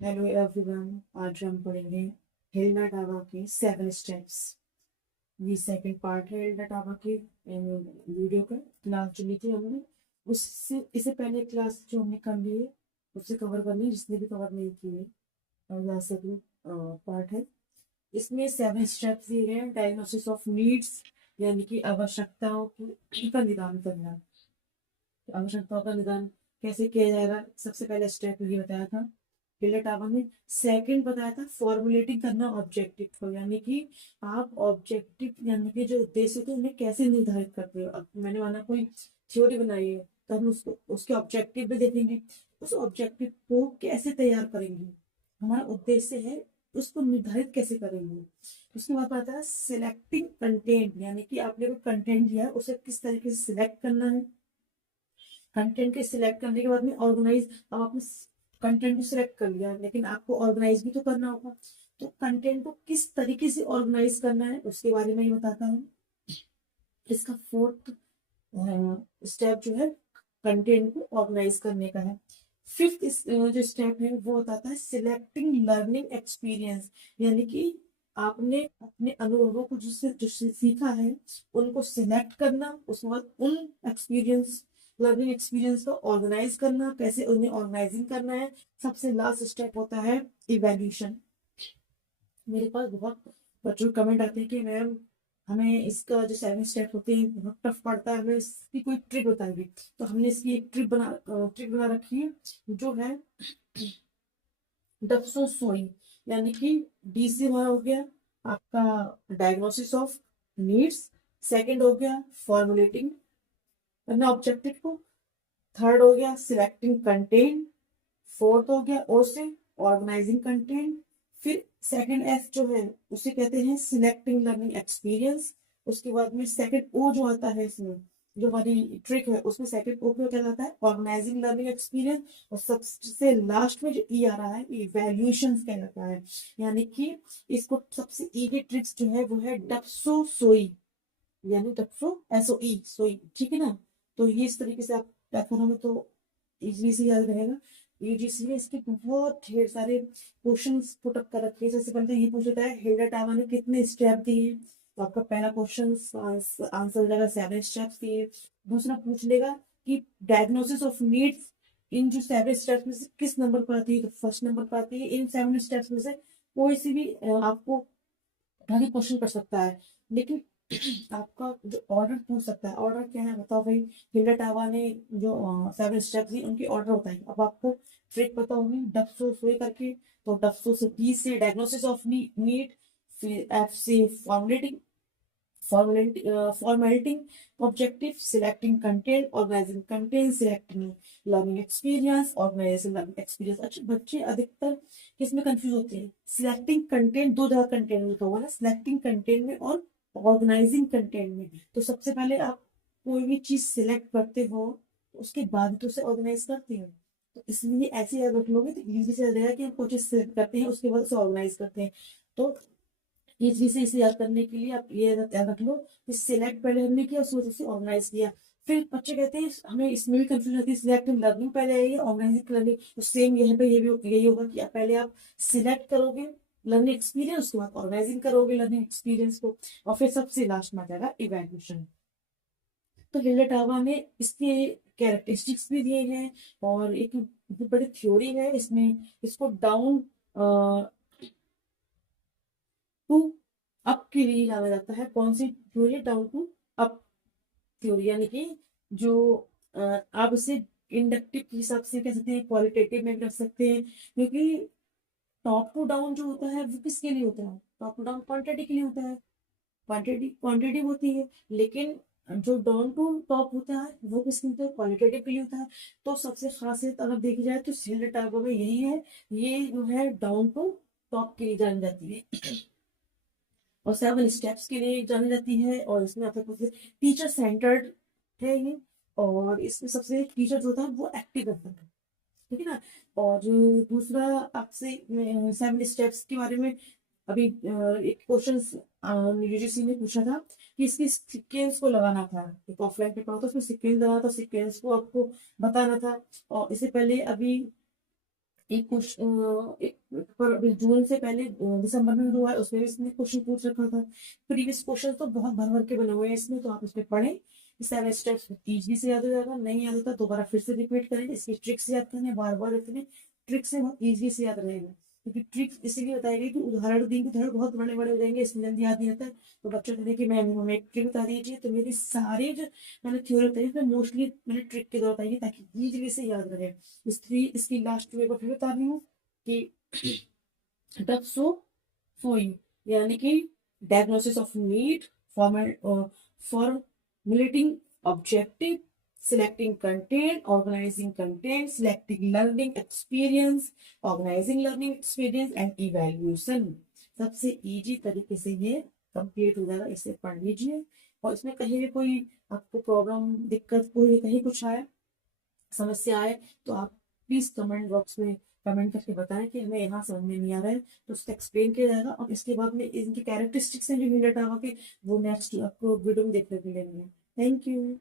Hello everyone. आज हम पढ़ेंगे हिलना टाबा के 7 स्टेप्स। ये सेकंड पार्ट है हिलना टाबा के वीडियो का। क्लास जो ली थी हमने, उससे इससे पहले क्लास जो हमने कर ली है उससे कवर कर ली, जिसने भी कवर नहीं की है। और यहाँ सेकंड पार्ट है। इसमें 7 स्टेप्स दिए गए हैं। डायग्नोसिस ऑफ नीड्स, यानी कि आवश्यकताओं का निदान करना। आवश्यकताओं का निदान कैसे किया जाएगा, सबसे पहला स्टेप ये बताया था हिलर टावर ने। सेकंड बताया था फॉर्मुलेटिंग करना ऑब्जेक्टिव को, यानी कि आप ऑब्जेक्टिव यानी कि जो उद्देश्य थे उन्हें कैसे निर्धारित करते हो। अब मैंने माना कोई थ्योरी बनाई है तो हम उसको उसके ऑब्जेक्टिव भी देखेंगे। उस ऑब्जेक्टिव को कैसे तैयार करेंगे, हमारा उद्देश्य है, उसको निर्धारित कैसे करेंगे। उसके बाद आता है सिलेक्टिंग कंटेंट, यानी कि आपने कोई कंटेंट दिया है उसे किस तरीके से सिलेक्ट करना है। कंटेंट के सिलेक्ट करने के बाद में ऑर्गेनाइज, अब आपने कंटेंट को सिलेक्ट कर लिया लेकिन आपको ऑर्गेनाइज भी तो करना होगा। तो कंटेंट को किस तरीके से ऑर्गेनाइज करना है उसके बारे में ही बताता हूँ। इसका फोर्थ स्टेप जो है कंटेंट को ऑर्गेनाइज करने का है। फिफ्थ जो स्टेप है वो बताता है सिलेक्टिंग लर्निंग एक्सपीरियंस, यानी कि आपने अपने अनुभवों को जो सीखा है उनको सिलेक्ट करना, उसके बाद उन एक्सपीरियंस लर्निंग एक्सपीरियंस को ऑर्गेनाइज करना, कैसे उन्हें ऑर्गेनाइजिंग करना है। सबसे लास्ट स्टेप होता है इवेल्यूशन। मेरे पास बहुत बच्चों कमेंट आते हैं कि मैम हमें इसका जो 7 स्टेप होते हैं बहुत टफ पड़ता है, हमें इसकी कोई ट्रिक बताइए। तो हमने इसकी एक ट्रिक बना रखी है जो है डप्सो सोई, यानी कि डी से हमारा हो गया आपका डायग्नोसिस ऑफ नीड्स, सेकंड हो गया फॉर्मुलेटिंग करना ऑब्जेक्टिव को, थर्ड हो गया सिलेक्टिंग कंटेंट, फोर्थ हो गया ओ से ऑर्गेनाइजिंग कंटेंट, फिर सेकंड एफ जो है उसे कहते हैं सिलेक्टिंग लर्निंग एक्सपीरियंस। उसके बाद में सेकंड ओ जो आता है इसमें, जो हमारी ट्रिक है उसमें सेकंड ओ क्या कहलाता है ऑर्गेनाइजिंग लर्निंग एक्सपीरियंस। और सबसे लास्ट में जो ई आ रहा है इवैल्यूएशन कहलाता है, यानी कि इसको सबसे इजी ट्रिक्स जो है वो है डप्सो सोई, यानी डप्सो एसओ ई सोई, ठीक है ना। तो ये इस तरीके से आप क्या करोगे तो इजली से याद रहेगा। यूजीसी ने इसके बहुत ढेर सारे क्वेश्चंस पुट अप कर रखे हैं। सबसे पहले तो ये पूछ लेता है हिल्डा टावा ने कितने स्टेप दिए, तो आपका पहला क्वेश्चन आंसर हो जाएगा 7 स्टेप्स दिए। दूसरा पूछ लेगा कि डायग्नोसिस ऑफ नीड्स इन जो 7 स्टेप्स में से किस नंबर पर आती है, तो फर्स्ट नंबर पर आती है। इन 7 स्टेप्स में से कोई सी भी आपको उठा के क्वेश्चन कर सकता है, लेकिन आपका जो ऑर्डर पूछ सकता है, ऑर्डर क्या है बताओ भाई। हिल्डा टावा ने जो 7 स्टेप्स दी उनकी ऑर्डर होता है। अब आपको ट्रिक पता होगी डप्सो सोए करके, तो डप्सो से डी से डायग्नोसिस ऑफ नीड, फिर एफ से formatting objective, selecting content, organising content, selecting learning experience, organising learning experience. अच्छा बच्चे अधिकतर किसमें कंफ्यूज होते हैं, सिलेक्टिंग कंटेंट, दो जगह कंटेंट लिखा हुआ है ना, सिलेक्टिंग कंटेंट में और ऑर्गेनाइजिंग कंटेंट में। तो सबसे पहले आप कोई भी चीज सिलेक्ट करते हो उसके बाद तो उसे ऑर्गेनाइज करते हो। तो इसलिए ऐसे याद रख लोगे तो इजी से रहेगा कि हम कोई चीज सिलेक्ट करते हैं उसके बाद उसे ऑर्गेनाइज करते हैं। तो ये चीज से इसे याद करने के लिए आप ये याद रख लो कि सिलेक्ट पहले हमने किया उसके बाद उसे ऑर्गेनाइज किया। फिर बच्चे कहते हैं हमें इसमें भी कंफ्यूजन होती है सिलेक्टिव लर्निंग पहले आएगी ऑर्गेनाइजिंग लर्निंग, तो सेम यहाँ पे ये भी यही होगा कि पहले आप सिलेक्ट करोगे लर्निंग एक्सपीरियंस, उसके बाद ऑर्गेनाइजिंग करोगे लर्निंग एक्सपीरियंस को, और फिर सबसे लास्ट में आ जाएगा इवैल्यूएशन। तो हिल्डा ने इसके कैरेक्टरिस्टिक्स भी दिए हैं और एक बहुत बड़ी थ्योरी है इसमें। इसको डाउन टू अप के लिए जाना जाता है। कौन सी theory, down to up theory, यानी कि जो आप इसे इंडक्टिव के हिसाब से कह सकते हैं, क्वालिटेटिव में भी रख सकते हैं, क्योंकि टॉप टू डाउन जो होता है वो किसके लिए होता है, टॉप टू डाउन क्वांटिटी के लिए होता है, क्वांटिटी क्वांटिटी होती है। लेकिन जो डाउन टू टॉप होता है वो किसके लिए होता है, क्वालिटेटिव के लिए होता है। तो सबसे खासियत अगर देखी जाए तो सिल्ड टाइप में यही है, ये जो है डाउन टू टॉप के लिए जानी जाती है और 7 स्टेप्स के लिए जानी जाती है। और इसमें आपके पास टीचर सेंटर्ड है ये, और इसमें सबसे टीचर जो होता है वो एक्टिव रहता है, ठीक है ना। और जो दूसरा आपसे 7 स्टेप्स के बारे में अभी एक क्वेश्चन यूजीसी ने पूछा था कि इसके सीक्वेंस को लगाना था। एक ऑफलाइन पेपर होता है उसमें सीक्वेंस लगाना था, सीक्वेंस को आपको बताना था। और इससे पहले अभी एक क्वेश्चन पर अभी जून से पहले दिसंबर में हुआ है, उसमें भी इसने क्वेश्चन पूछ रखा था। प्रीवियस क्वेश्चन तो बहुत भर भर के बने हुए हैं इसमें, तो आप इसमें पढ़ें। 7 स्टेप्स इजी से याद हो जाएगा, नहीं याद होता दोबारा फिर से रिपीट करेंगे, इसकी ट्रिक्स याद करने बार बार इतने ट्रिक से बहुत इजी से याद रहेगा, क्योंकि ट्रिक्स इसीलिए बताएगी कि उदाहरण देंगे, उदाहरण बहुत बड़े बड़े हो जाएंगे, इसमें जल्दी याद नहीं आता है। तो बच्चों कहते हैं कि मैम हमें एक ट्रिक बता दीजिए, तो मेरी सारी जो मैंने थ्योरी बताई उसमें मोस्टली मैंने ट्रिक के द्वारा बताई है, ताकि इजीली से याद रहे। इसकी लास्ट में एक बार फिर बता रही हूँ कि टप्सोफोई यानी कि diagnosis of need, formulating objective, selecting content, organizing content, selecting learning experience, organizing learning experience and evaluation। सबसे इजी तरीके से ये कंप्लीट हो जाएगा, इसे पढ़ लीजिए। और इसमें कहीं भी कोई आपको प्रॉब्लम दिक्कत कोई कहीं कुछ आए समस्या आए तो आप प्लीज कमेंट बॉक्स में कमेंट करके बताएं कि हमें यहाँ समझ में नहीं आ रहा है, तो उसको एक्सप्लेन किया जाएगा। और इसके बाद में इनकी कैरेक्टरिस्टिक्स हैं जो हीला टावर के, वो नेक्स्ट आपको वीडियो में देखने को मिलेंगे। Thank you.